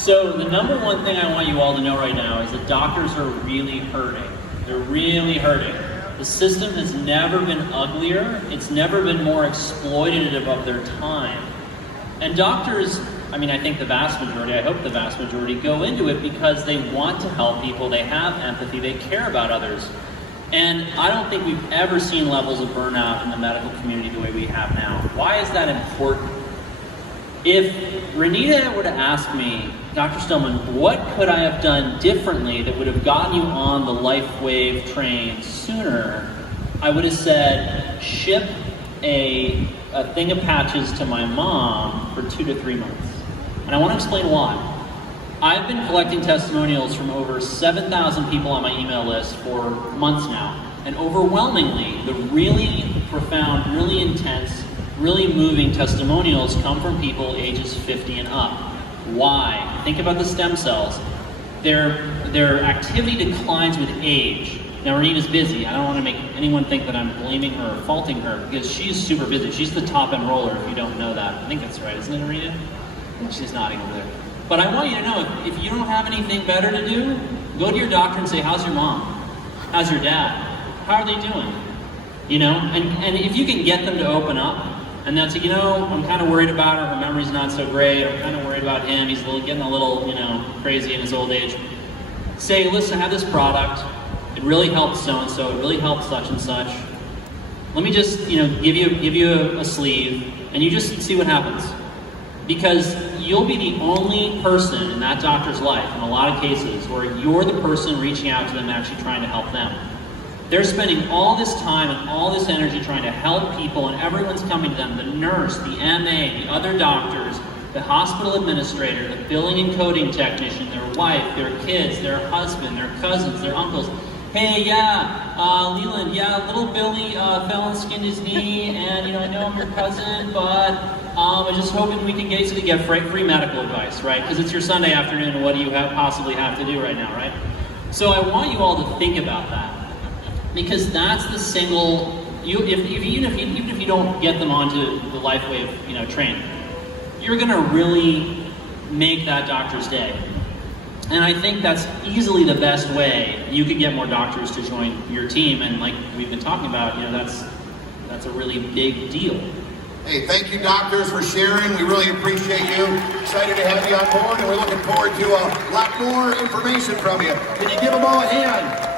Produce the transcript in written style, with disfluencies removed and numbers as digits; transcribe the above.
So the number one thing I want you all to know right now is that doctors are really hurting. They're really hurting. The system has never been uglier. It's never been more exploitative of their time. And doctors, I mean, I think the vast majority, I hope the vast majority, go into it because they want to help people, they have empathy, they care about others. And I don't think we've ever seen levels of burnout in the medical community the way we have now. Why is that important? If Renita were to ask me, Dr. Stillman, what could I have done differently that would have gotten you on the Lifewave train sooner, I would have said, ship a thing of patches to my mom for 2 to 3 months. And I want to explain why. I've been collecting testimonials from over 7,000 people on my email list for months now. And overwhelmingly, the really profound, really intense, really moving testimonials come from people ages 50 and up. Why? Think about the stem cells. Their activity declines with age. Now, Renita's busy. I don't want to make anyone think that I'm blaming her or faulting her because she's super busy. She's the top enroller, if you don't know that. I think that's right, isn't it, Renita? She's nodding over there. But I want you to know, if you don't have anything better to do, go to your doctor and say, how's your mom? How's your dad? How are they doing? You know, and if you can get them to open up, and they'll say, you know, I'm kind of worried about her, her memory's not so great, I'm kind of worried about him, he's getting a little, you know, crazy in his old age. Say, listen, I have this product, it really helps so-and-so, it really helps such and such. Let me just, you know, give you a sleeve, and you just see what happens. Because you'll be the only person in that doctor's life, in a lot of cases, where you're the person reaching out to them and actually trying to help them. They're spending all this time and all this energy trying to help people, and everyone's coming to them, the nurse, the MA, the other doctors, the hospital administrator, the billing and coding technician, their wife, their kids, their husband, their cousins, their uncles. Hey, Leland, little Billy fell and skinned his knee, and you know, I know I'm your cousin, but I'm just hoping we can get you to get free medical advice, right? Because it's your Sunday afternoon, and what do you possibly have to do right now, right? So I want you all to think about that. Because that's the single, even if you don't get them onto the Lifewave, you know, train, you're gonna really make that doctor's day. And I think that's easily the best way you could get more doctors to join your team. And like we've been talking about, you know, that's a really big deal. Hey, thank you doctors for sharing. We really appreciate you. Excited to have you on board, and we're looking forward to a lot more information from you. Can you give them all a hand?